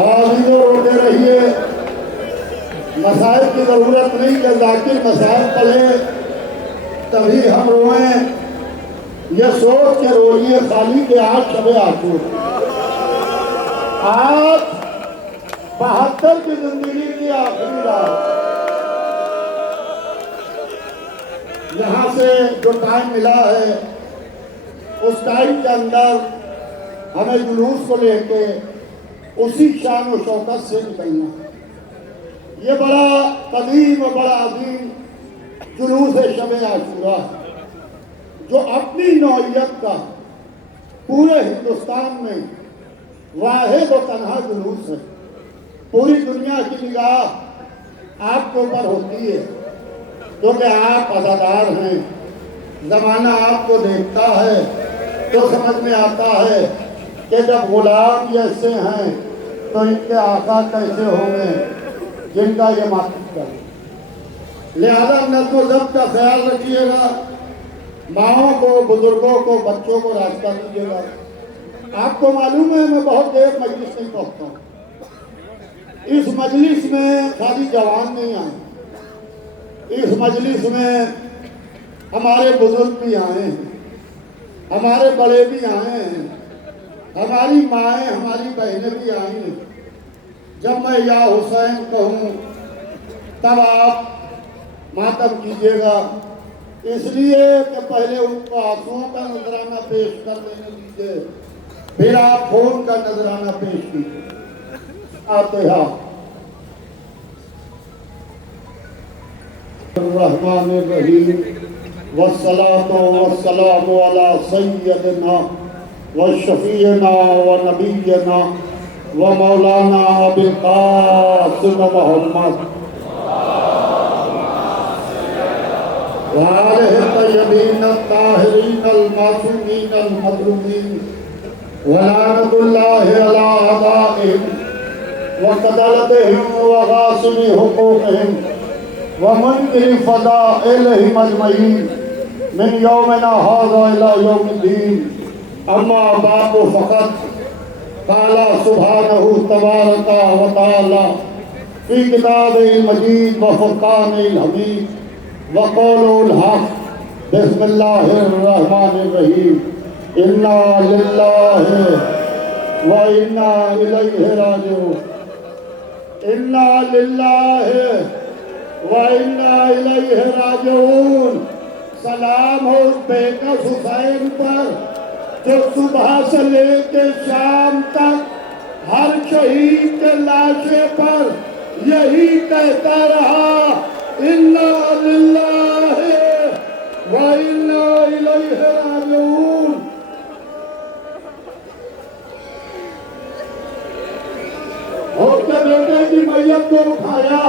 आमीनों रोते रहिए। मसाइब की ज़रूरत नहीं कि जाकिर मसाइब पढ़े तभी हम रोएं। ये सोच के रोइए खाली के आज शबे आशूर। आज 72 की जिंदगी की आखिरी रात। यहाँ से जो टाइम मिला है उस टाइम के अंदर हमें जुलूस को लेके उसी शान और शौकत से निकलना। ये बड़ा कदीम और बड़ा अजीम जुलूस है शब आशूरा, जो अपनी नौइयत का पूरे हिंदुस्तान में वाहिद और तन्हा जुलूस है। पूरी दुनिया की निगाह आपके ऊपर होती है क्योंकि आप अज़ादार हैं। ज़माना आपको देखता है तो समझ में आता है कि जब गुलाम ऐसे हैं तो इनके आका कैसे होंगे जिनका ये मालिक करे। लिहाजा नज़्म ज़ब्त का ख्याल रखिएगा। माओं को, बुजुर्गों को, बच्चों को रास्ता दीजिएगा। आपको मालूम है मैं बहुत देर मजलिस नहीं पहुँचता हूँ। इस मजलिस में खाली जवान नहीं आए, इस मजलिस में हमारे बुजुर्ग भी आए हैं, हमारे बड़े भी आए हैं, हमारी माएँ, हमारी बहनें भी आई हैं। जब मैं या हुसैन कहूँ तब आप मातम कीजिएगा, इसलिए कि पहले उनको आंसुओं का नजराना पेश कर देने दीजिए, फिर आप खून का नजराना पेश कीजिए। आते हैं रहमान रहीम वस्सलातु वस्सलामु अला सय्यदना व शफीना व नबीना व मौलाना अबुल कासिम मोहम्मद व आलिहि तय्यबीन ताहिरीन अल मासूमीन अल मज़लूमीन व लानतुल्लाहि अला अदाइहिम व क़तलतिहिम व गासिबि हुकूक़िहिम व मुनकिरि फ़दाइलिहिम अजमईन मिन यौमिना हाज़ा इला यौमिद्दीन। अम्मा बादु फ़क़त क़ाला सुब्हानहु तबारक व तआला फ़ी किताबिहिल मजीद व फ़ुरक़ानिल हमीद व क़ौलुल हक़ बिस्मिल्लाहिर रहमानिर रहीम। इन्ना लिल्लाहि व इन्ना इलैहि राजिऊन। इन्ना लिल्लाहि व इन्ना इलैहि राजिऊन। सलाम हो बेकस हुसैन पर जो सुबह से लेके शाम तक हर शहीद के लाशे पर यही कहता रहा, इन्ना लिल्लाहि व इन्ना इलैहि राजिऊन। उसके बेटे की मैयत को उठाया।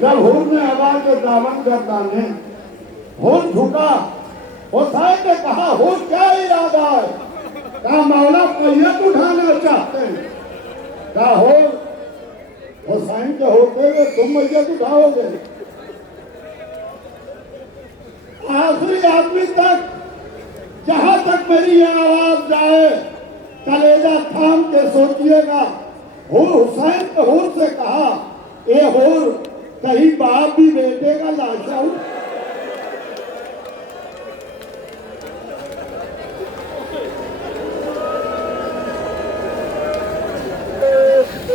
जब हुर ने आवाज के दामन करता ने हुर झुका, हुसैन ने कहा हुर क्या इरादा है? कहा मौला मैयत उठाना चाहते हैं। कहा हुसैन के होते हुए तुम मैयत उठाओगे? आखिरी आदमी तक, जहां तक मेरी आवाज जाए कलेजा थाम के सोचिएगा। हुसैन ने हुर से कहा, ए हुर कहीं बाप भी बेटे का लाशा हो?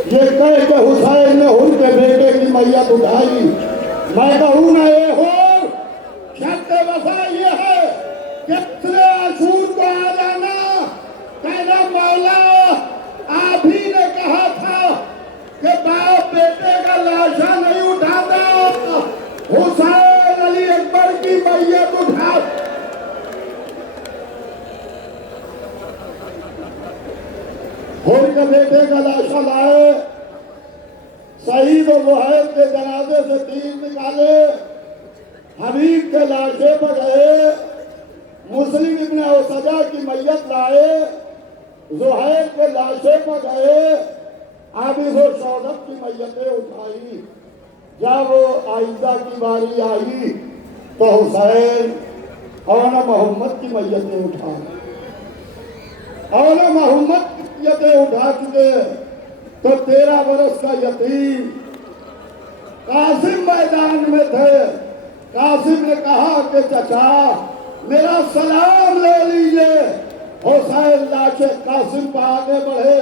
ये कह के हुसैन ने हुर के बेटे की मैयत उठाई। मैं कहूँ ना ये हुर, शर्त वफा ये है कि दूसरे आशूर को आ जाना, कहना मौला आप ही ने कहा था कि बाप बेटे का लाशा नहीं उठाता, हुसैन अली अकबर की मैयत उठा। हुर के बेटे का लाशा लाए, शहीद और ज़ुहैर के जनाजे से तीर निकाले, हबीब के लाशे पर गए, मुस्लिम इब्न औसजा की मैयत लाए, ज़ुहैर के लाशे पर गए, आबिद और शौदत की मैयतें उठाई। जब आइशा की बारी आई तो हुसैन और मोहम्मद की मैयतें उठाई। और मोहम्मद की मैयतें उठा चुके तो 13 बरस का यतीम कासिम मैदान में थे। कासिम ने कहा कि चचा मेरा सलाम ले लीजिए। हुसैन लाशे कासिम पर आगे बढ़े।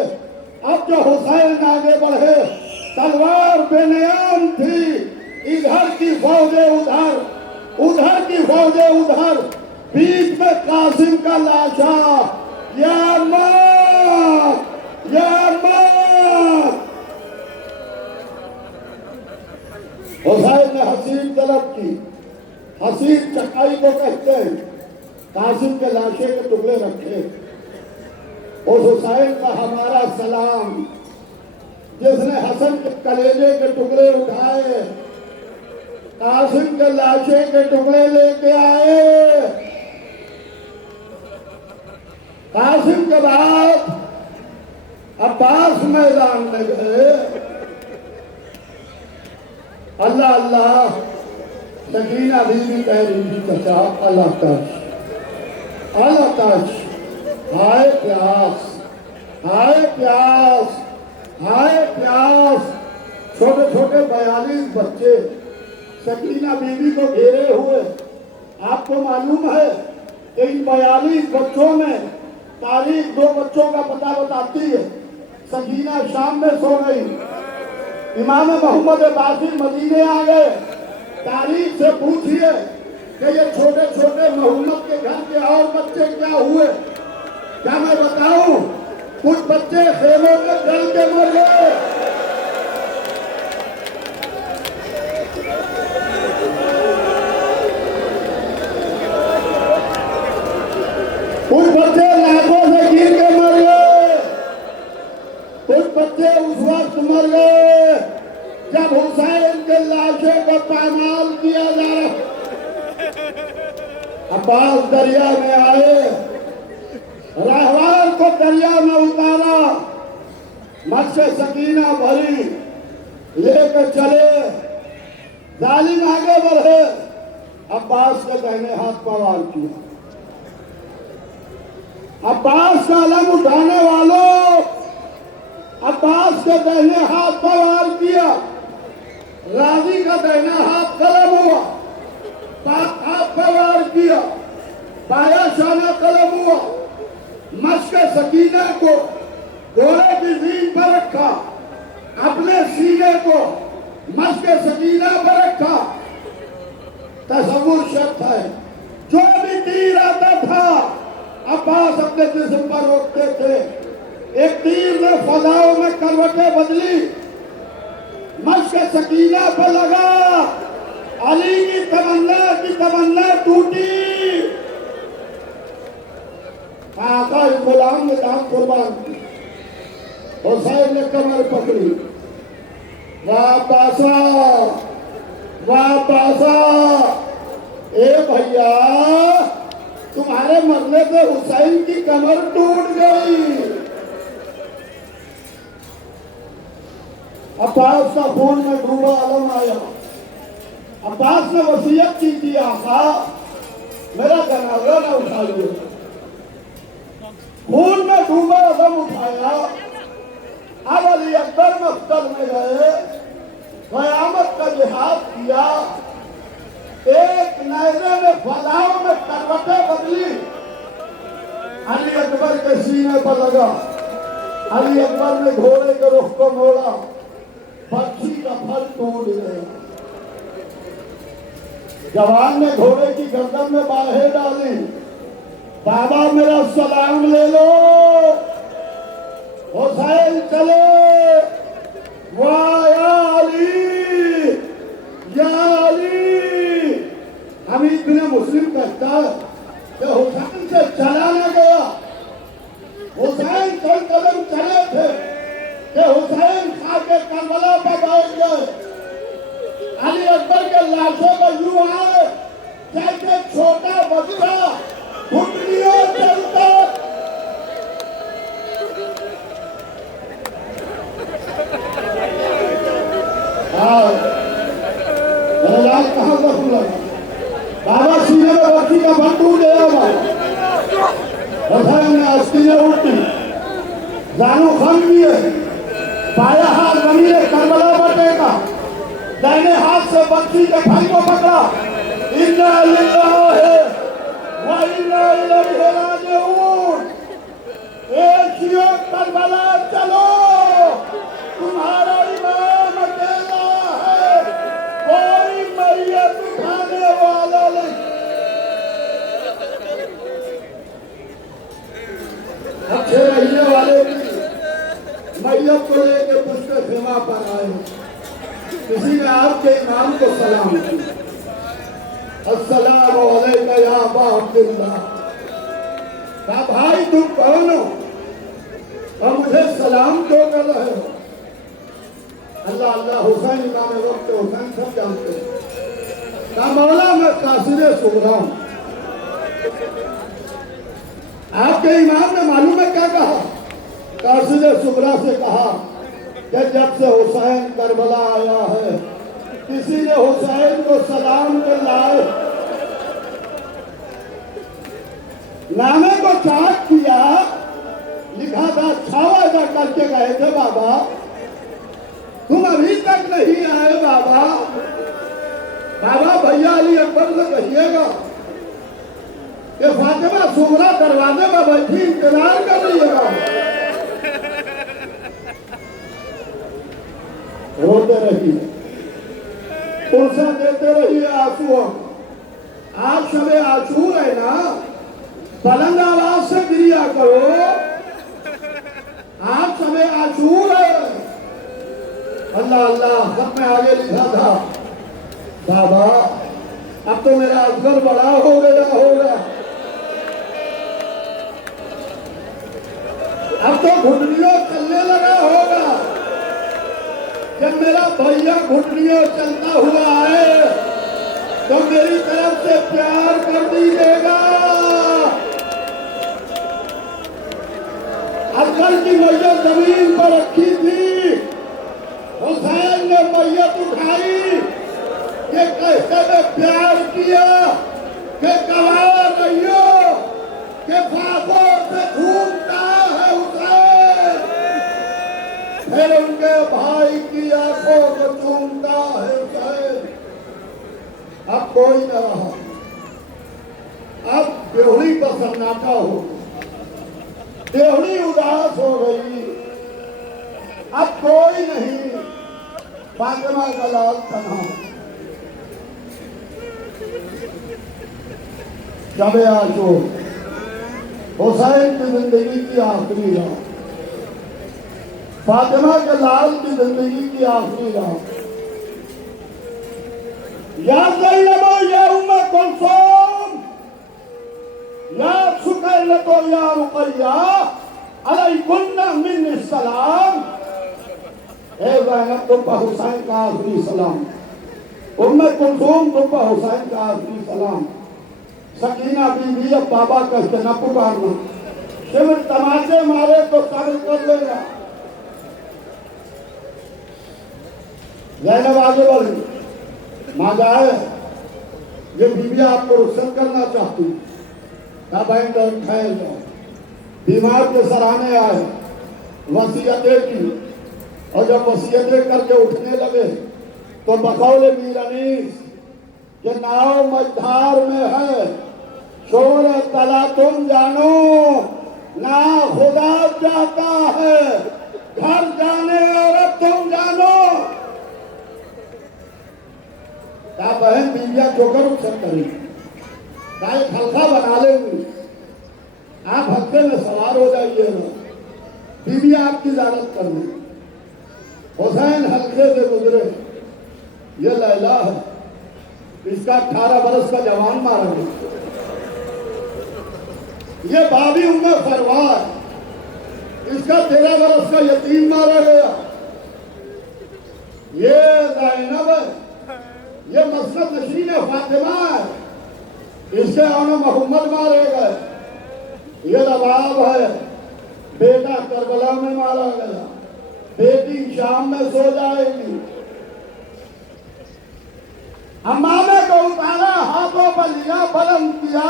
अब जो हुसैन आगे बढ़े, तलवार बेनयाम थी, इधर की फौजें उधर, उधर की फौजें उधर, बीच में कासिम का लाशा, या मौत, या मौत। हुसैन ने हसीन तलब की। हसीन चकाई को कहते हैं। कासिम के लाशे के टुकड़े रखे। उस हुसैन का हमारा सलाम, जिसने हसन के कलेजे के टुकड़े उठाए, कासिम के लाशे के टुकड़े लेके आए। कासिम के बाद अब्बास मैदान में गए। अल्लाह अल्लाह, सकीना बीवी कह रही थी चचा अल्लाह ताश, अल्लाह ताश, हाय प्यास, हाय प्यास, हाय प्यास। छोटे छोटे 42 बच्चे सकीना बीवी को घेरे हुए। आपको मालूम है इन 42 बच्चों में तारीख 2 बच्चों का पता बताती है। सकीना शाम में सो गई। इमाम मोहम्मद बासिर मदीने आ गए। तारीख से पूछिए कि ये छोटे छोटे मोहम्मद के घर के और बच्चे क्या हुए। क्या मैं बताऊं? कुछ बच्चे खेलों में जल के मर गए। कुछ बच्चे लाखों से गिर के मर गए। कुछ बच्चे उस वक्त मर गए जब हुसैन के लाशे को पामाल किया जा रहा। अब्बास दरिया में आए, रहवार को दरिया में उतारा, मस्से सकीना भरी, लेकर चले। जालिम आगे बढ़े, अब्बास के दाहिने हाथ पर वार किया। अब्बास का अलम उठाने वालों, अब्बास के दाहिने हाथ पर वार किया। राजी का दाहिना हाथ कलम हुआ, हाथ पर वार किया। बाया शाना कलम हुआ। मस्क सकीना को घोड़े की ज़ीन पर रखा, अपने सीने को मस्क सकीना पर रखा। तसव्वुर शर्त है, जो भी तीर आता था अब्बास अपने जिस्म पर रोकते थे। एक तीर ने फजाओं में करवटें बदली, मस्क सकीना पर लगा। अली की तमन्ना टूटी। आका गुलाम ने दाम कुर्बान की। हुसैन ने कमर पकड़ी। वापसा, वापसा। ए भैया, तुम्हारे मरने से हुसैन की कमर टूट गई। अब्बास का खून में डूबा अलम आया। अब्बास ने वसीयत की थी, आका मेरा जनाजा न उठाइए। खून में डूबा अलम उठाया। अब अली अकबर मक्तल में गए, क़यामत का जिहाद किया। एक नायरे ने फलाओं में करवटें बदली, अली अकबर के सीने पर लगा। अली अकबर ने घोड़े के रुख को मोड़ा, पक्षी का फल टूट गया। जवान ने घोड़े की गर्दन में बाहें डाली। बाबा मेरा सलाम ले लो। हुसैन चले। वाह या अली, या अली। हमीद बिन मुस्लिम कहता है कि हुसैन से चला न गया। हुसैन चंद कदम चले थे कि हुसैन खा के करबला पर बैठ गए। अली अकबर के लाशों को यूं आए जैसे छोटा बच्चा घुटनियों चलता। कहाँ बाबा सीने में बच्ची का फल टूट गया। हुसैन ने अस्थियां उठी, जानू खन दिए। बाया हाथ जमीन करबला बटेगा, दाहिने हाथ से बच्ची के फल को पकड़ा। इन्ना लिल्लाहि व इन्ना इलैहि राजिऊन। एशियो करबला चलो, तुम्हारा इमाम अकेला है, कोई मैयत उठाने वाला नहीं। अच्छे रहिए वाले भी मैयत को लेकर पुष्कर खेमा पर आए, किसी ने आपके इमाम को सलाम किया, अस्सलामु अलैका या अबा अब्दुल्लाह। कहा भाई तुम कौन हो और मुझे सलाम क्यों कर रहे हो? अल्लाह अल्लाह हुसैन इमाम वक्त हुसैन सब जानते हैं। कहा मौला मैं कासिर सुगरा हूं। आपके इमाम ने मालूम है क्या कहा? कासिर सुगरा से कहा कि जब से हुसैन करबला आया है किसी ने हुसैन को सलाम के लाए नामे को चाक किया, लिखा था छावा करके गए थे बाबा, तुम अभी तक नहीं आए बाबा। बाबा भैया अली अकबर से कहिएगा कि फातिमा सुगरा दरवाजे में बैठी इंतजार कर रहिएगा। रोते रहिए, पुरसा देते रहिए आंसू। आज शबे आशूर है ना, बुलंद आवाज से गिरिया करो। आज शबे आशूर है। अल्लाह अल्लाह सब में आगे लिखा था बाबा अब तो मेरा असगर बड़ा हो गया होगा, अब तो घुटनियों चलने लगा होगा। जब मेरा भैया घुटनियों चलता हुआ आए तो मेरी तरफ से प्यार कर दीजिएगा। अफजल की मैयत जमीन पर रखी थी, हुसैन ने मैयत उठाई, ये कहते में प्यार किया कि गवाह नहीं हो कि बाबों से घूमता है हुसैन, फिर उनके भाई की आंखों को चूमता है हुसैन। अब कोई न रहा, अब बेहुड़ी पर सन्नाटा हो, बेहुड़ी उदास हो गई, अब कोई नहीं, फातिमा का लाल तन्हा। शब-ए आशूर हुसैन की जिंदगी की आखिरी रात, फातिमा के लाल की जिंदगी की आखिरी रात। या ज़ैनब या उम्म कुलसूम या सुकैनतो या रुक़य्या अलैकुन्ना मिन्नी सलाम। ए ज़ैनब तुम पर हुसैन का आखिरी सलाम, उम्म कुलसूम तुम पर हुसैन का आखिरी सलाम। सकीना बीवी अब बाबा कहते न पुकारना, शिविर तमाचे मारे तो सब्र कर लेगा। ज़ैनब आगे बढ़ी, माँ जाए ये बीवी आपको रुखसत करना चाहती, ना बहन ठहर जाओ। बीमार के सराहने आए, वसीयतें की, और जब वसीयतें करके उठने लगे तो बकौल मीर अनीस के नाव मझधार में है, शोर तला तुम जानो ना खुदा जाता है, घर जाने और तुम जानो। क्या बहन बीविया जोकर उत्सव करी, क्या एक हल्का बना लेंगी, आप हल्के में सवार हो जाइएगा, बीविया आपकी इजाजत कर ली। हुसैन हल्के से गुजरे, ये लैला है, इसका 18 बरस का जवान मारा गया, ये बाबी उम्मे फरवार, इसका 13 बरस का यतीम मारा गया। ये ज़ैनब है, ये मसनद नशीन फातिमा है, इसके आने मोहम्मद मारे गए। ये रबाब है, बेटा करबला में मारा गया, बेटी शाम में सो जाएगी। अम्मामे को उतारा, हाथों पर लिया, बुलंद किया,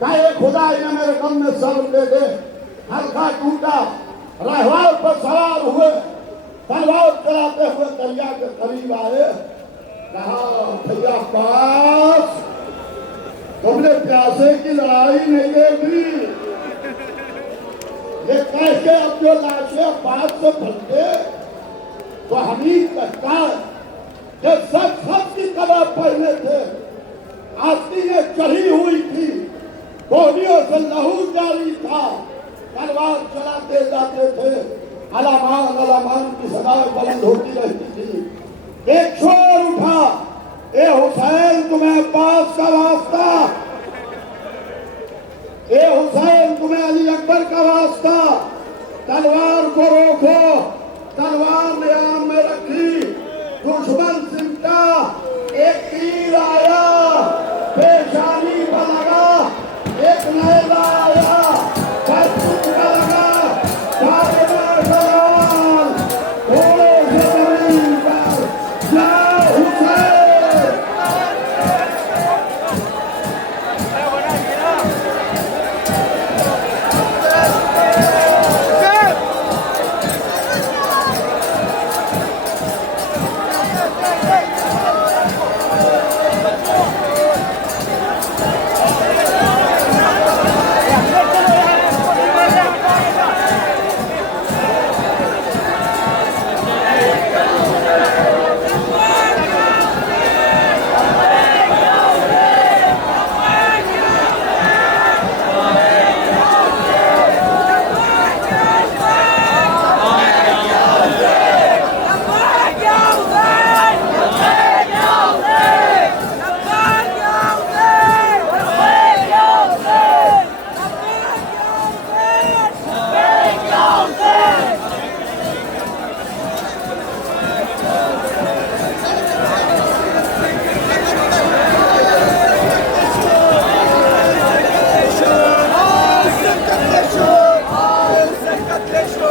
कहे खुदा इन्हें मेरे कम में सब्र दे दे। हल्का टूटा, रहवाल पर सवार हुए, तलवार चलाते हुए दरिया के करीब आए, कहा भैया पास तुमने प्यासे की लड़ाई नहीं देखी, ये कैसे अब जो लाशें बात से फंसते तो हम ही कहता कि सब की कदर पहने थे, आस्तीनें चढ़ी हुई थी, गोलियों से लहू जारी था, तलवार चलाते जाते थे, अलामान अलामान की सदाएं बुलंद होती रहती थी। एक शोर उठा, ए हुसैन तुम्हें अब्बास का वास्ता, ए हुसैन तुम्हें अली अकबर का वास्ता, तलवार को रोको। तलवार ने आम में रखी, दुश्मन सिमटा, एक तीर आया, पेशानी पर लगा, एक नैजा आया, पैर लगा, Let's go!